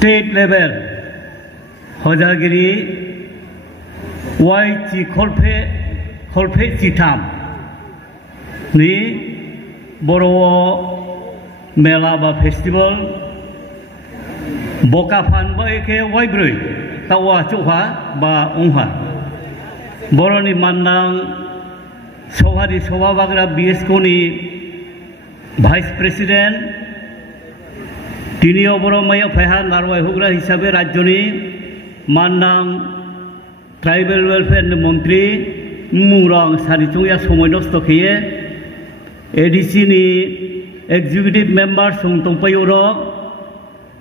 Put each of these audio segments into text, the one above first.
state level Hojagiri YG Kolpe Chitam ni Boro Mela ba festival Bokafan ba eke Waibrui Tawa Chuha ba Ungha Boroni Mandang Sohari Soha Bagra BSK ni Vice President Tini Oboro Maya Peha Narwai Hugra Hisabe Rajoni Mandang Tribal Welfare Montri Murang Sarichunga Somoinos Tokie ADC ni Executive Member Sungtong Payuro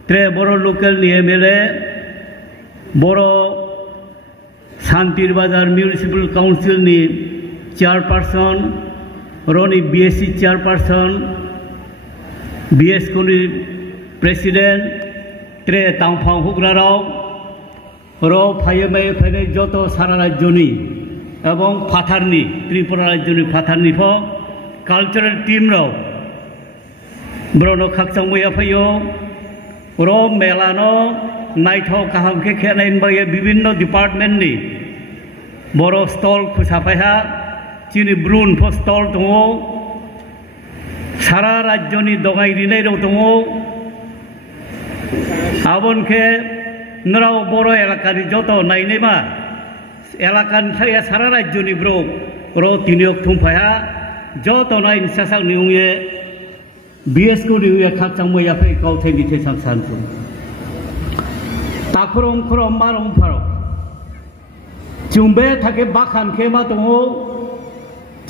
Tre Boro Local ni MLA Boro Santir Bazar Municipal Council ni Chairperson Roni BSC Chairperson BSK ni President Tre Tangphang Hugrarao Ro Phayame Joto Sara Rajyoni এবং ফাথারনি ত্রিপুরা রাজ্যনি ফাথারনি ফ cultural team রাও ব্রনো খাকসাং ময়া ফাইও র মেলানো নাইথাও কাহামকে খেনাইন বায়ে বিভিন্ন ডিপার্টমেন্টনি বড় stall খুসাফাইহা চিনি Burne ফ স্টল দङ সারা রাজ্যনি দগাই রিনাই রাও দङ আবনকে নরাও বড় এলাকানি যত নাইনেমা এলাকান সায়া সারা রাজ্যনি ব্রো র তিনিয়ক থুমফায়া যত নাইন সাসাং নিউয়ে BSK নিউয়ে খাকসাং ময়া ফাই কাউথে নিথে সাংসানসু তাখরম খরম মারম ফারম চুমবে থাকে বাখান খেমা দङ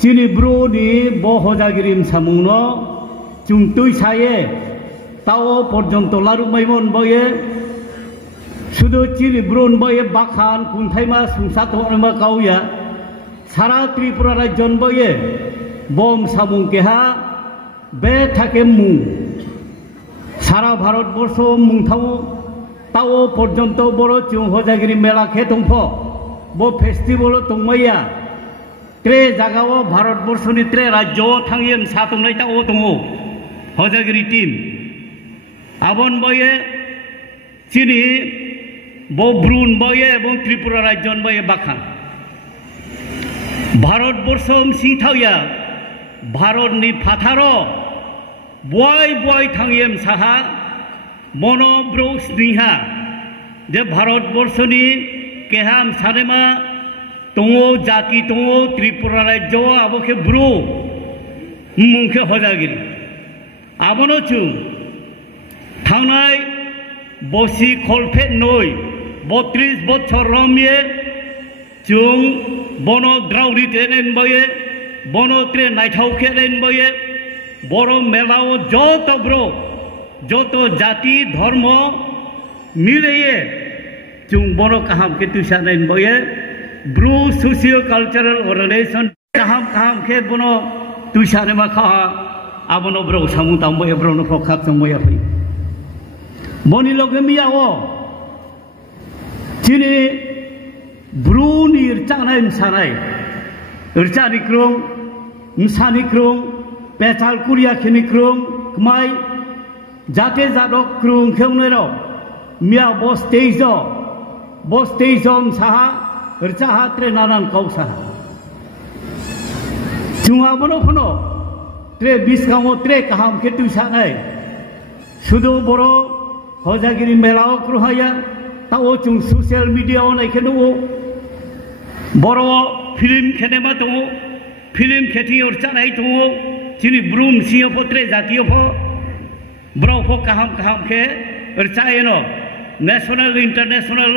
চিনি ব্রো নি বহজাগিরিম সামুন চুং তুই সায়ে তাও পর্যন্ত লারু মাইমন বয়ে শুধু চিনি ব্রুন বয়ে বাখান কুন্থাইমা সংসাত হরমা কাউয়া সারা ত্রিপুরা রাজ্যন বয়ে বম সামুং কেহা বে থাকে মুং সারা ভারতবর্ষ মুংথাও তাও পর্যন্ত বড় চুং হজাগিরি মেলা খে দংফ ব ফেস্টিভেল দংমাইয়া ত্রে জাগাও ভারতবর্ষনি ত্রে রাজ্য থাঙ্গিয়েন সাতংনাই তাও দङ হজাগিরি টিম আবন বয়ে চিনি ব্রুন বয়ে এবং ত্রিপুরা রাজ্যন বয়ে বাখান ভারতবর্ষ সিংথাইয়া ভারতনি ফাথার বয় বয় থাঙ্গিয়েম সাহা বন ব্রৌ স্নিহা যে ভারতবর্ষনি কেহাম সানেমা দङ জাতি দङ ত্রিপুরা রাজ্য আবকে ব্রু মুখে হজাগিরি আবনো চুং থাংনাই বসি খলফে নই 32 বছর রমিয়ে চুং বন দ্রাউরি ট্রেন বয়ে বনত্রে নাইথাও খেলেন বয়ে বড় মেলাও যত ব্রো যত জাতি ধর্ম মিলিয়ে চুং বন কাহামকে তুষানেন বয়ে ব্রু সোশিও কালচারাল অর্গানাইজেশন কাহাম খে বন তুষানে মা খাহা আবনো ব্রো সামু তামবয়ে ব্রনো ফখাপ চমবয়া ফै বনি লগে মিয়াও চিনি ব্রুনি ইরচানাই মসানাই ইরচানি ক্রং মসানি ক্রং পেচাল কুরিয়া খেনি ক্রং কমাই জাতে জাদক ক্রং খেউনেরাও মিয়া বস তেইজ সাহা ইরচাহা ত্রে নানান কাউসাহা চুঙা বনো ফনো ত্রে বিসকামো ত্রে কাহাম খেতু সানাই শুধু বড় হজাগিরি মেলাও ক্রহায়া তাও চুং সোশ্যাল মিডিয়া নাইখেনো বড় ফিল্ম খেনেমা দङ ফিল্ম খেতি অরচানাই দङ চিনি ব্রুম সিংহপত্রে জাতীয় फ ব্রফ কাহাম খে অরচায়েনো ন্যাশনাল ইন্টারন্যাশনাল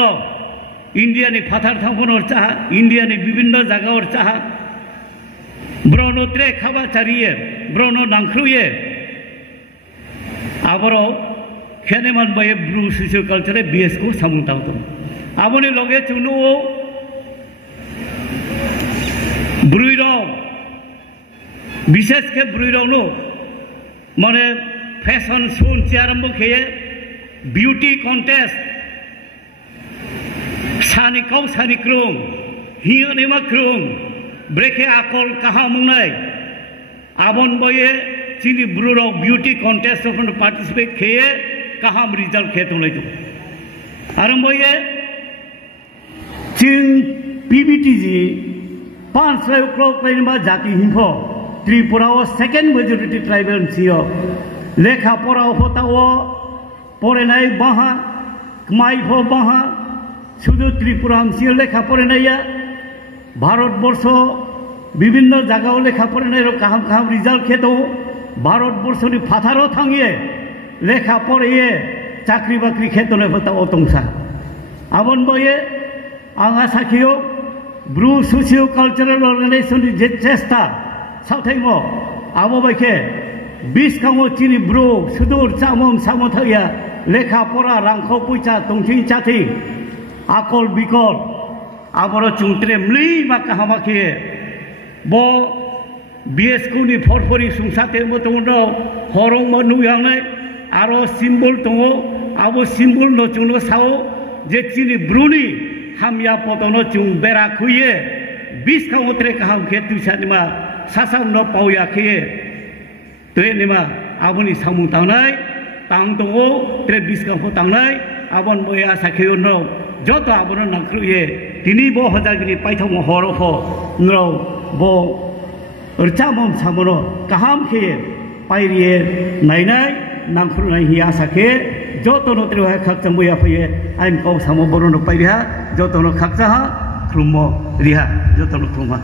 ইন্ডিয়ানি ফাথার থামফন অরচাহা ইন্ডিয়ানি বিভিন্ন জায়গা অরচাহা ব্রনত্রে খাবা চারিয়ে ব্রন নাংখ্রুয়ে আবার খেনেমান বয়ে ব্রু সোশিও কালচারে BSK সামুতাও দङ আবনি লগে চুনো ব্রুইরাও বিশেষ কে ব্রুইরাও মানে ফ্যাশন শো আরম্ভ খেয়ে বিউটি কন্টেস্ট সানিকাও সানি ক্রং হিয়ানেমা ক্রং ব্রেকে আকল কাহা মুংনাই আবন বয়ে চিনি ব্রুরাও বিউটি কন্টেস্ট পার্টিসিপেট খেয়ে কাহাম রিজাল্ট খেয়ে তোলাই आरो मोये चिं पीबीटीजी 500 क्लाइमा जाति हिंफो त्रिपुरा सेकेंड मेजॉरिटी ट्राइबल सियो लेखा पढ़ा होताओ पढ़नाय बाहा माइफो बाहा शुद्ध त्रिपुरा सियो लेखा पढ़नाया भारत वर्ष विभिन्न जगह लेखा पढ़नाय काहाम काहाम रिजाल्ट खेतो भारत वर्षनि फाथारो थांगे लेखा पढ़े चाकरी बाकरी खेतने होताओ तंसा आबन बोये आंगा साखियो ब्रू सोशियो कल्चरल ऑर्गेनाइजेशन जे चेष्टा साथाइमो आबो बाइके 20 कामो चिनि ब्रू सुदूर चामम सामथाया लेखा पढ़ा रांखौ पैसा तंथिं चाथि आकल बिकल आबरो चुंत्रे मलि मा काहामाखे बो बीएसकू नि फरफरी सुंसाते मतोनो हरं मनुयांनाय आरो सिम्बल दङो आबो सिम्बल न जुनो साओ जे चिनि ब्रुनि हामिया पदनो जुं बेरा खुये 20 कामोत्रे काहाम खे तुसानिमा सासाव न पावयाखे तेनिमा आबोनि सामु तांनाय तां दङो त्रे 20 कामो तांनाय आबन मोया साखेयो न जत आबनो नांख्रुये दिनै बो हजागिनि पाइथाव हरफो नौ बो रचामम सामनो काहाम खे पाइरिये नायनाय नांख्रुनाय हिया साखे जतनो त्रेहा खाकचा मोया फैये आइन कौ सामो बरनो पाइरिहा जतनो खाकचा खुलुमो रिहा जतनो खुलुमा